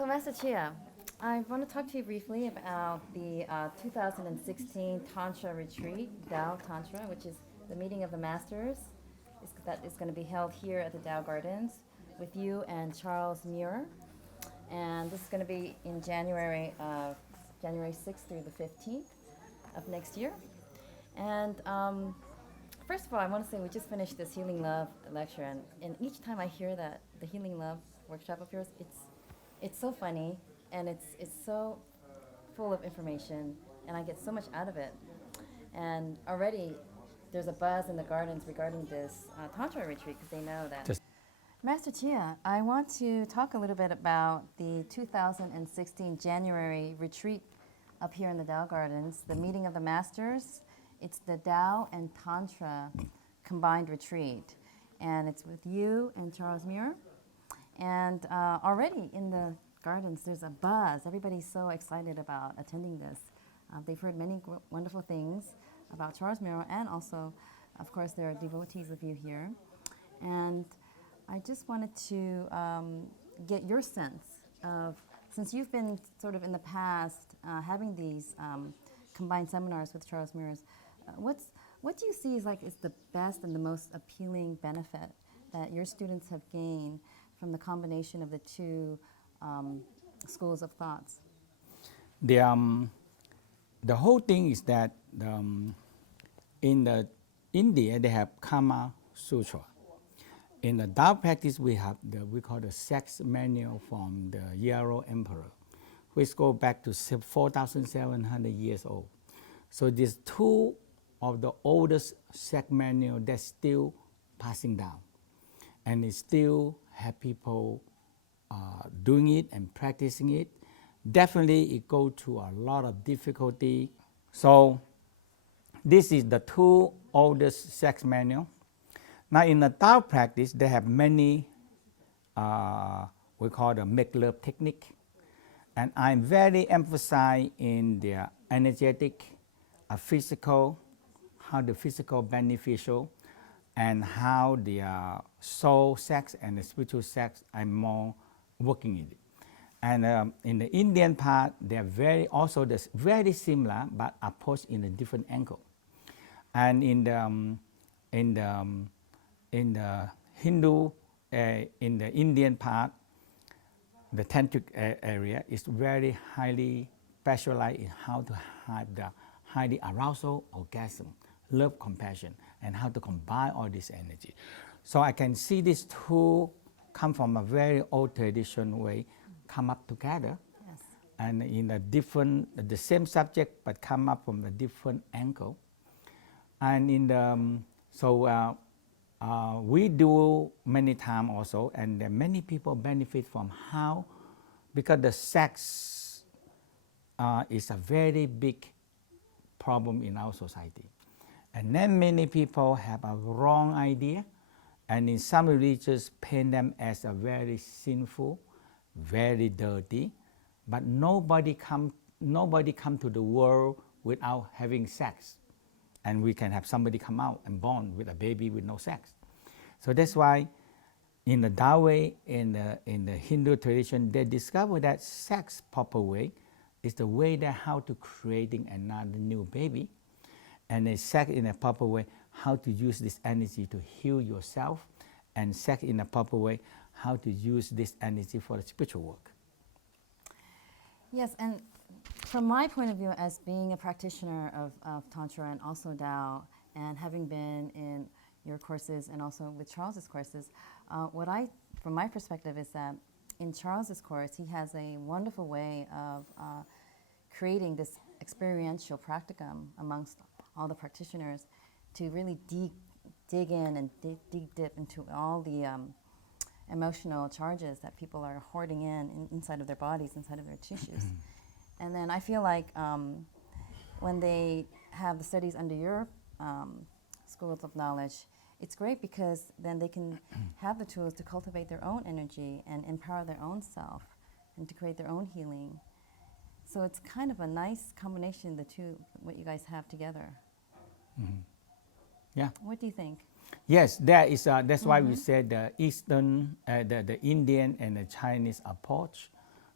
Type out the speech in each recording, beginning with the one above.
So, Master Chia, I want to talk to you briefly about the 2016 Tantra retreat, Tao Tantra, which is the meeting of the masters that is going to be held here at the Tao Gardens with you and Charles Muir. And this is going to be in January 6th through the 15th of next year. And first of all, I want to say we just finished this Healing Love lecture, and each time I hear that, the Healing Love workshop of yours, it's so funny, and it's so full of information, and I get so much out of it. And already there's a buzz in the gardens regarding this Tantra retreat because they know that. Master Chia, I want to talk a little bit about the 2016 January retreat up here in the Tao Gardens, the meeting of the masters. It's the Tao and Tantra combined retreat, and it's with you and Charles Muir. And already in the gardens, there's a buzz. Everybody's so excited about attending this. They've heard many wonderful things about Charles Muir, and also, of course, there are devotees of you here. And I just wanted to get your sense of, since you've been sort of in the past having these combined seminars with Charles Muir, what do you see is the best and the most appealing benefit that your students have gained from the combination of the two schools of thoughts? The whole thing is that in India they have Kama Sutra. In the Tao practice, we have we call the sex manual from the Yellow Emperor, which go back to 4,700 years old. So these two of the oldest sex manual that's still passing down, and it still have people doing it and practicing it. Definitely, it go through a lot of difficulty. So this is the two oldest sex manual. Now in the Tao practice, they have many, we call the make love technique. And I'm very emphasized in the energetic, physical, how the physical beneficial, and how the soul sex and the spiritual sex, I'm more working in it. And in the Indian part, they're very similar, but approached in a different angle. And in the Hindu, in the Indian part, the tantric area is very highly specialized in how to have the highly arousal, orgasm, love, compassion, and how to combine all this energy. So I can see these two come from a very old tradition way, come up together, yes, and in a different, the same subject, but come up from a different angle. And in the, we do many times also, and many people benefit from how, because the sex is a very big problem in our society. And then many people have a wrong idea, and in some religions paint them as a very sinful, very dirty, but nobody come to the world without having sex. And we can have somebody come out and born with a baby with no sex. So that's why in the Tao way, in the Hindu tradition, they discover that sex proper way is the way that how to creating another new baby. And they sex in a proper way, how to use this energy to heal yourself, and sex in a proper way, how to use this energy for the spiritual work. Yes, and from my point of view as being a practitioner of Tantra and also Tao, and having been in your courses and also with Charles's courses, from my perspective is that in Charles's course, he has a wonderful way of creating this experiential practicum amongst all the practitioners to really dig in and dig deep into all the emotional charges that people are hoarding inside of their bodies, inside of their tissues. And then I feel like when they have the studies under your schools of knowledge, it's great because then they can have the tools to cultivate their own energy and empower their own self and to create their own healing. So it's kind of a nice combination, the two, what you guys have together. Mm-hmm. Yeah. What do you think? Yes, that's why we said the Eastern, the Indian and the Chinese approach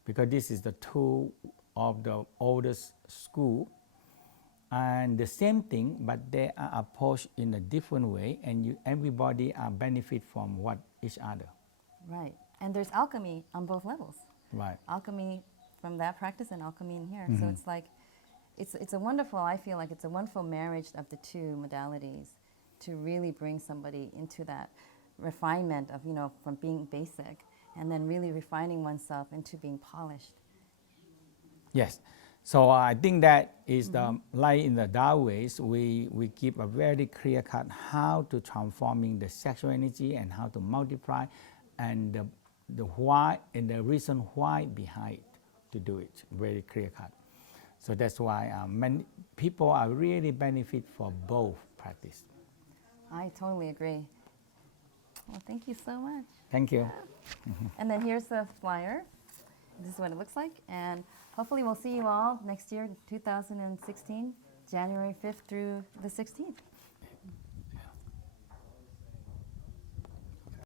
because this is the two of the oldest school. And the same thing, but they are approached in a different way, and everybody are benefit from what each other. Right. And there's alchemy on both levels. Right. Alchemy from that practice and alchemy in here. So it's like, it's a wonderful, I feel like it's a wonderful marriage of the two modalities to really bring somebody into that refinement of, from being basic and then really refining oneself into being polished. Yes. So I think that is the like in the Tao ways, we give a very clear cut how to transforming the sexual energy and how to multiply, and the why and the reason why behind to do it, very clear cut. So that's why many people are really benefit for both practice. I totally agree. Well, thank you so much. Thank you. And then here's the flyer. This is what it looks like. And hopefully we'll see you all next year, 2016, January 5th through the 16th.